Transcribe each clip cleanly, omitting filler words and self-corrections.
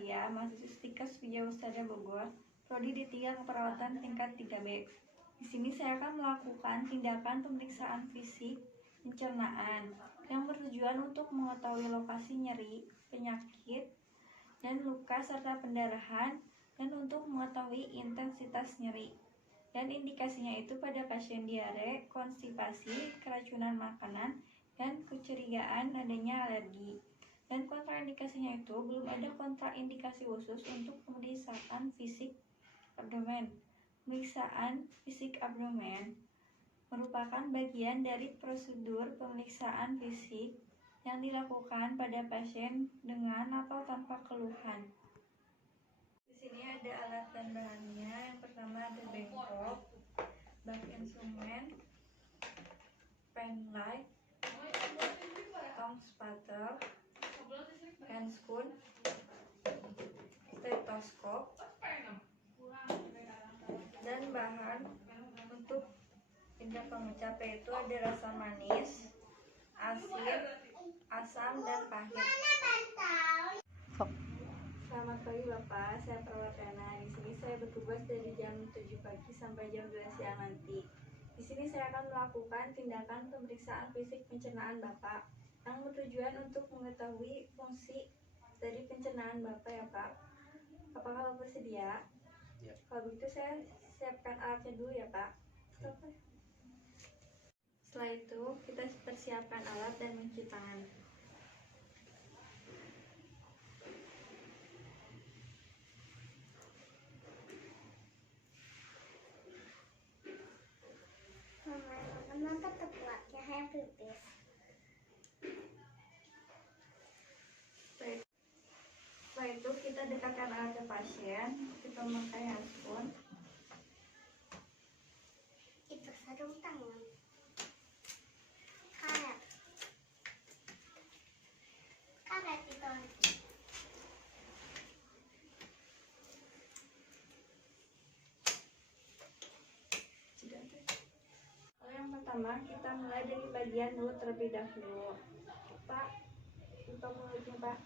Amalia, mahasiswa Widya Bogor, Prodi D3 Keperawatan tingkat 3B. Di sini saya akan melakukan tindakan pemeriksaan fisik pencernaan yang bertujuan untuk mengetahui lokasi nyeri, penyakit, dan luka serta pendarahan, dan untuk mengetahui intensitas nyeri. Dan indikasinya itu pada pasien diare, konstipasi, keracunan makanan, dan kecurigaan adanya alergi. Dan kontraindikasinya itu belum ada kontraindikasi khusus untuk pemeriksaan fisik abdomen. Pemeriksaan fisik abdomen merupakan bagian dari prosedur pemeriksaan fisik yang dilakukan pada pasien dengan atau tanpa keluhan. Di sini ada alat dan bahannya. Yang pertama ada bengkok, bak instrumen, pen light, tong spatel, handscoon, stetoskop, dan bahan untuk tindak pemecah yaitu ada rasa manis, asin, asam, dan pahit. Selamat pagi Bapak, saya perawat Rena. Di sini saya bertugas dari jam 7 pagi sampai jam 12 siang nanti. Di sini saya akan melakukan tindakan pemeriksaan fisik pencernaan Bapak yang bertujuan untuk mengetahui fungsi dari pencernaan Bapak ya Pak. Apakah Bapak sedia? Ya. Kalau begitu saya siapkan alatnya dulu ya Pak. Setelah itu kita persiapkan alat dan mencuci tangan. Kenapa tepatnya saya pipis? Setelah itu kita dekatkan alat ke pasien, kita memakai handphone. Itu sarung tangan. Karet. Karet itu. Kalau yang pertama kita mulai dari bagian mulut terlebih dahulu. Pak, buka mulutnya Pak.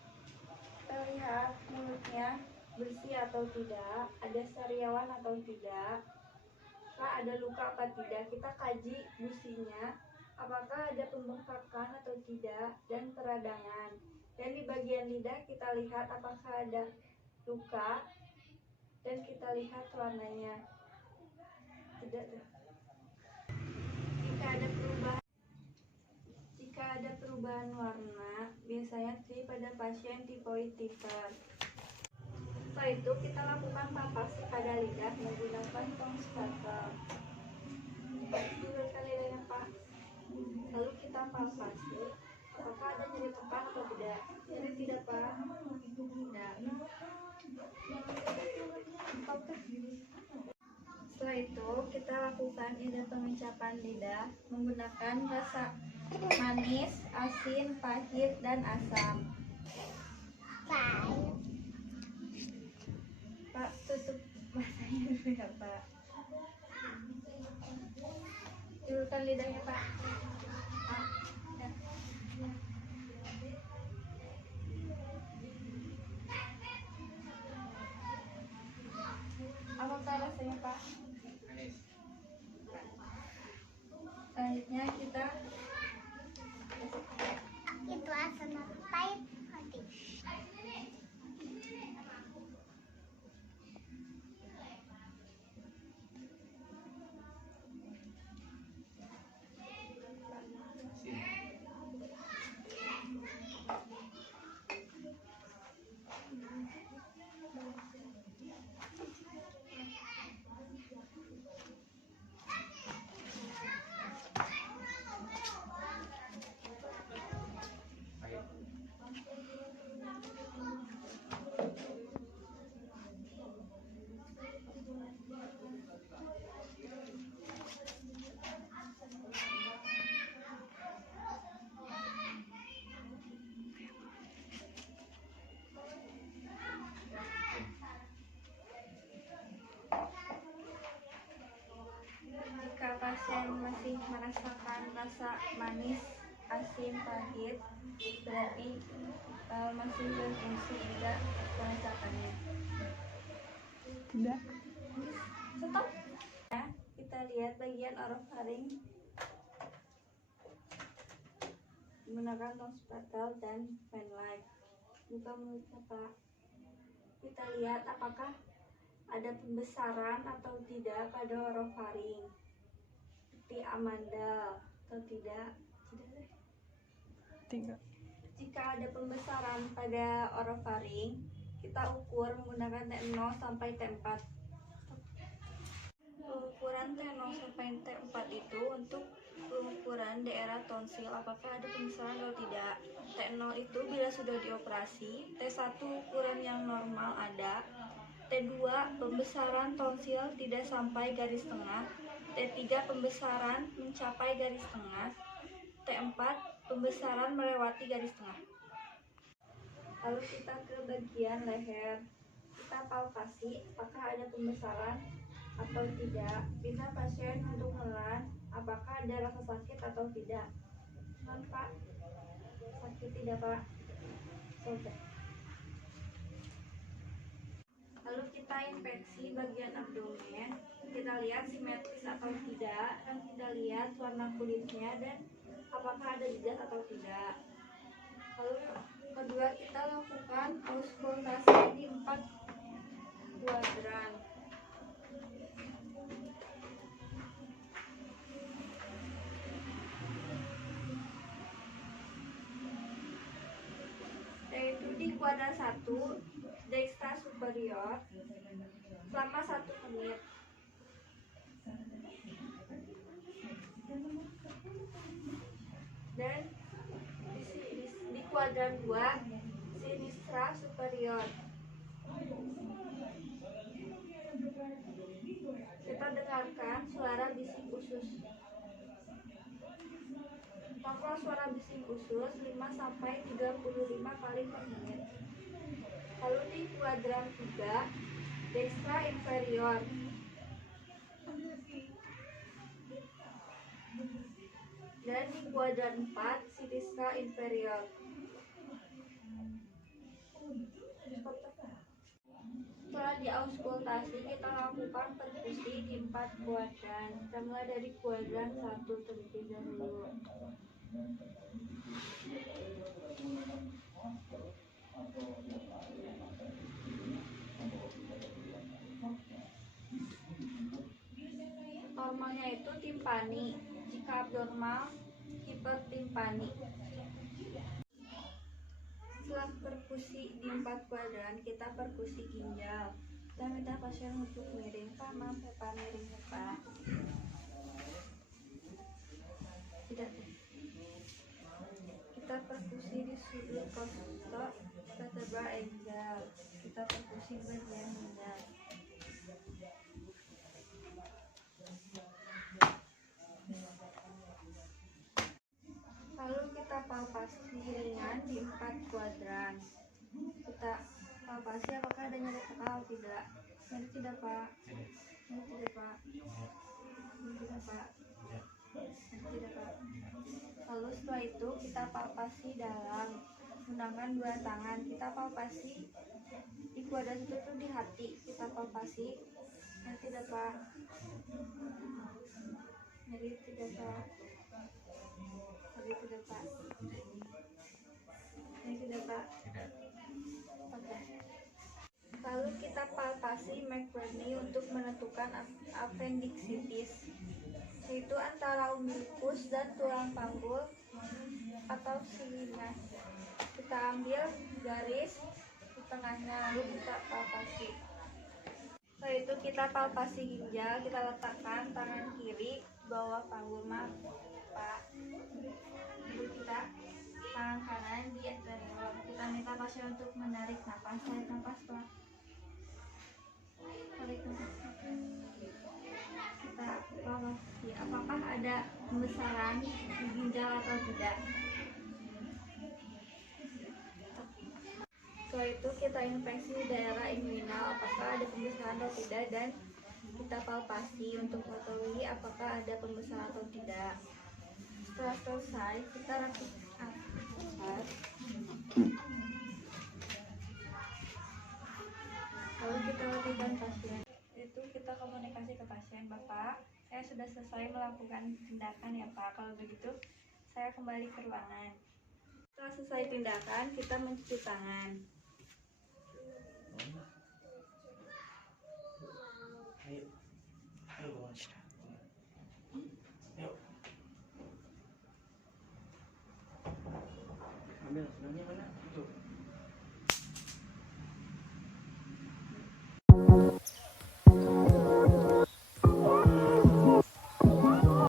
Kita lihat mulutnya bersih atau tidak, ada sariawan atau tidak, Pak ada luka apa tidak. Kita kaji gusinya, apakah ada pembengkakan atau tidak, dan peradangan. Dan di bagian lidah kita lihat apakah ada luka, dan kita lihat warnanya. Tidak. Jika ada perubahan warna, biasanya pada pasien tipoid fever. Setelah itu kita lakukan palpasi pada lidah menggunakan tong spatel. Diberikan lidahnya Pak. Lalu kita palpasi apakah ada nyeri tekan atau tidak. Nyeri tidak Pak? Tidak. Setelah itu kita lakukan indera pengecapan lidah menggunakan rasa manis, asin, pahit, dan asam. Pak, tutup matanya dulu ya Pak. Julurkan lidahnya Pak. Ya. Apakah rasanya Pak? Selanjutnya kita Itu asam pahit. pasien masih merasakan rasa manis, asin, pahit, berarti masih berfungsi hingga pengecekannya. Tidak. Stop. Ya, kita lihat bagian orofaring menggunakan tong spatel dan pen light. Buka mulut Bapak. Kita lihat apakah ada pembesaran atau tidak pada orofaring, seperti amandel atau tidak. Tidak. Jika ada pembesaran pada orofaring, kita ukur menggunakan T0 sampai T4. Pengukuran T0 sampai T4 itu untuk pengukuran daerah tonsil apakah ada pembesaran atau tidak. T0 itu bila sudah dioperasi, T1 ukuran yang normal ada, T2 pembesaran tonsil tidak sampai garis tengah, T3 pembesaran mencapai garis tengah, T4 pembesaran melewati garis tengah. Lalu kita ke bagian leher, kita palpasi apakah ada pembesaran atau tidak. Minta pasien untuk menelan apakah ada rasa sakit atau tidak. Menelan Pak, sakit tidak Pak? Sobek. Lalu kita inspeksi bagian abdomen, kita lihat simetris atau tidak, dan kita lihat warna kulitnya dan apakah ada jejas atau tidak. Lalu kedua kita lakukan auskultasi di 4 kuadran. Yaitu di kuadran 1 dextra superior selama 1 menit. Dan di kuadran 2 sinistra superior. Kita dengarkan suara bising usus. Kontrol suara bising usus 5-35 kali per menit. Lalu di kuadran 3 dextra inferior. Dan di kuadran 4 sinistra inferior. Setelah diauskultasi, kita lakukan perkusi di 4 kuadran. Kita mulai dari kuadran 1 terlebih dahulu. Normalnya itu timpani, jika abnormal hipertimpani. Setelah perkusi di 4 kuadran, kita perkusi ginjal. Kita minta pasien untuk miring Pak, maaf ya Pak, miringnya Pak. Tidak. Kita perkusi di sudut kostok vertebra axial. Kita perkusi bagian ginjal. Lalu kita palpasi ringan di 4 kuadran. Kita palpasi apakah ada nyeri atau tidak. Nyeri tidak Pak. Nyeri tidak Pak. Nyeri tidak Pak. Nyeri tidak Pak. Lalu setelah itu kita palpasi dalam menggunakan 2 tangan. Kita palpasi di kuadran itu di hati. Kita palpasi. Nyeri tidak Pak. Nyeri tidak Pak. Nyeri tidak Pak. Nyeri tidak Pak. Oke. Lalu kita palpasi McBurney untuk menentukan apendiksitis, yaitu antara umbilikus dan tulang panggul atau sinus. Kita ambil garis di tengahnya, lalu kita palpasi. Setelah itu kita palpasi ginjal, kita letakkan tangan kiri di bawah panggul Pak. Lalu kita tangan kanan di anterior. Kita minta pasien untuk menarik napas. Tarik napas Pak. Tarik napas. Kita palpasi apakah ada pembesaran di ginjal atau tidak. Setelah itu kita inspeksi daerah inguinal apakah ada pembesaran atau tidak, dan kita palpasi untuk mengetahui apakah ada pembesaran atau tidak. Setelah selesai, kita rapikan. Lalu kita lakukan pasien. Itu kita komunikasi ke pasien, Bapak. Saya sudah selesai melakukan tindakan ya Pak. Kalau begitu, saya kembali ke ruangan. Setelah selesai tindakan, kita mencuci tangan. Ayo. Ayo. Ayo. Ambil, sebenarnya mana?